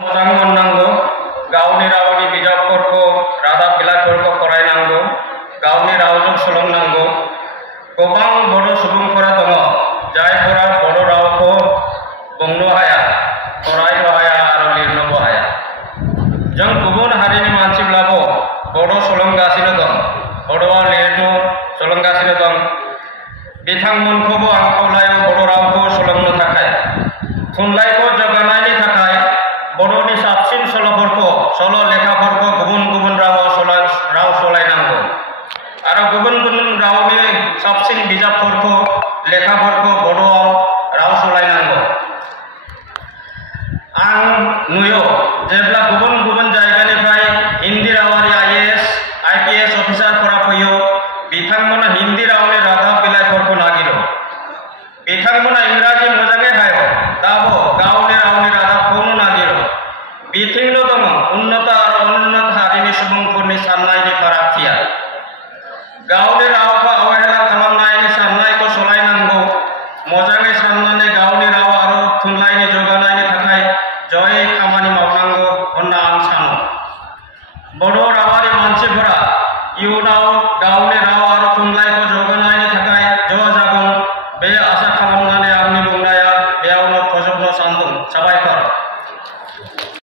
मोजां मोननांगौ गावनि रावनि बिजाबफोरखौ रादाब बिलाइफोरखौ फरायनांगौ गावनि रावजों सोलोंनांगौ गोबां बड' सुबुंफोरा दङ जायफोरा बड' रावखौ बुंनो हाया फरायनो हाया आरो लिरनोबो हाया जों गुबुन हारिनि मानसिब्लाबो बड' सोलोंगासिनो दं बड'आव लिरनो सोलोंगासिनो दं बिथांमोनखौबो आं खावलायो बड' रावखौ सोलोंनो थाखाय थुनलाइखौ जौगानायनि थाखाय बड'नि साबसिन सल'फोरखौ सल' लेखाफोरखौ गुबुन गुबुन राव सोलायनांगौ आरो गुबुन गुबुन रावनि साबसिन बिजाबफोरखौ लेखाफोरखौ बड'आव राव सोलायनांगौ आं नुयो जेब्ला गुबुन गुबुन जायगानिफ्राय हिन्दी रावारि IAS IPS अफिसारफोरा फैयो बिथांमोना हिन्दी रावनि रादाब बिलाइफोरखौ नागिरो बिथांमोना इंराजि मोजाङै हायो दाबो गावनि रावनि रादाबखौनो नागिरो बिथिंनो दङ उन्नत आरो अनुन्नत हारिनि सुबुंफोरनि साननायनि